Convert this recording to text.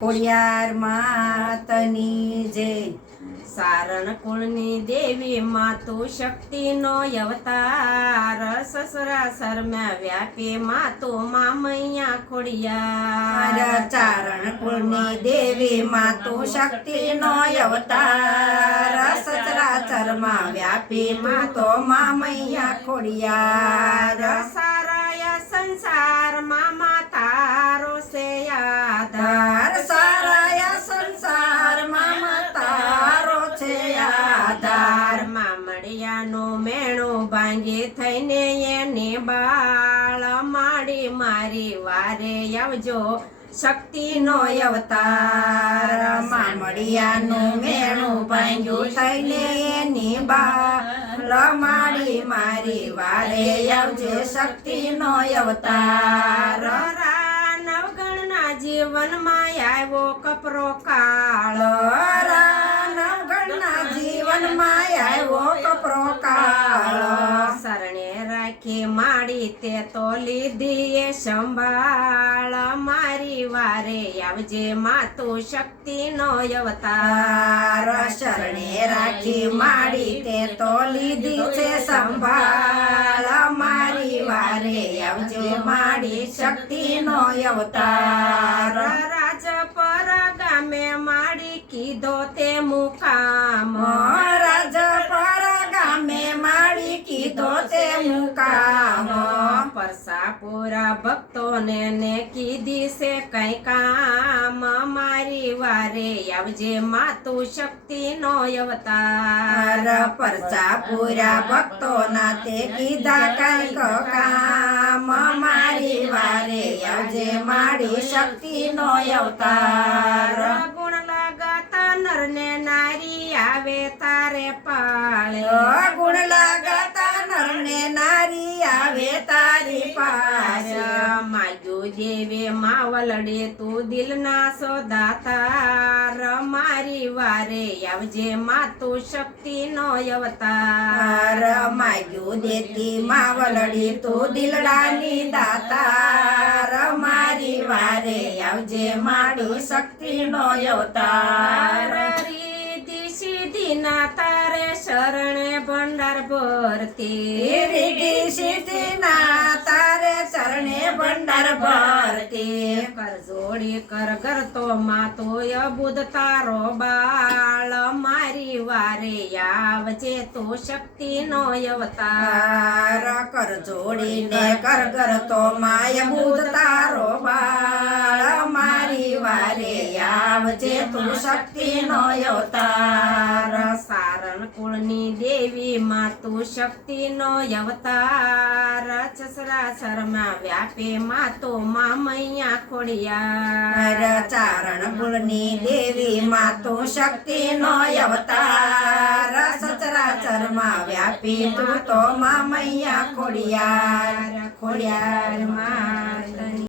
ખોડિયાર માતની જય। સારણ કુળની દેવી માતુ શક્તિનો અવતાર, સસરા શરમ્યા વ્યાપી માતુ મામૈયા ખોડિયાર। ચારણ કુળની દેવી માતુ શક્તિનો અવતાર, સચરાચરમાં વ્યાપી માતો મામૈયા ખોડિયાર। સારાયા સંસારમાં તારો છે આધાર, સારાયા સંસારમાં તારો છે આધાર। મામડિયાનું મેણું ભાંગી થઈને એની બાળ માડી મારી વારે આવજો શક્તિનો અવતાર। મામડિયાનું મેણું ભાંગ્યું થઈને એની બાળ માડી મારી વારે આવજે શક્તિનો અવતાર। નવઘણના જીવનમાં આવ્યો કપરો કાળ, નવઘણના જીવનમાં આવ્યો કપરો કાળ। શરણે રાખી માડી તે તો લીધી એ સંભાળ, મારી વારે આવજે માતુ શક્તિનો અવતાર। શરણે રાખી માડી તે તો લીધી છે સંભાળ, મારી વારે આવજે માડી શક્તિનો અવતાર। રાજપર ગામે માડી કીધો તે મુકામ, રાજપર ગામે માડી કીધો તે મુકામ। પરસાપુરા ભક્તોને ને કીધી છે કઈ કામ, મારી વારે આવજે માતુ શક્તિનો અવતાર। પરસાપુરા ભક્તોના તે કીધા કઈક કામ, મારી વારે આવજે માડી શક્તિનો અવતાર। ગુણ લગાતા નર ને નારી આવે તારે પાળે, ગુણ લગાતા નર ને નારી આવે તારી પાસે। માગ્યું દેવે માવલડે તું દિલના સોદાતાર, મારી વારે આવજે માતુ શક્તિનો અવતાર। માગ્યું દેતી માવલડી તું દિલડાની દાતાર, મારી વારે આવજે માડી શક્તિનો અવતાર। રીધી સીધી ના તારે શરણે ભંડાર ભરતી, રીધી સીધી ના તારે ચરણે ભંડાર ભરતી। કર જોડી કરગર તો માતો અબુદ તારો બાળ, મારી વારે આવજે તો શક્તિનો અવતાર। કર જોડીને કરગર તો માય બુધ તારો બાળ, મારી વારે આવજે તું શક્તિનો અવતાર। સારણ કુળની દેવી માતુ શક્તિનો અવતાર, સસરા શરમાં વ્યાપે માતો મામૈયા ખોડિયાર। ચારણ કુળની દેવી માતુ શક્તિનો અવતાર, સચરાચરમાં વ્યાપી તું તો મામૈયા ખોડિયાર। ખોડિયાર માતની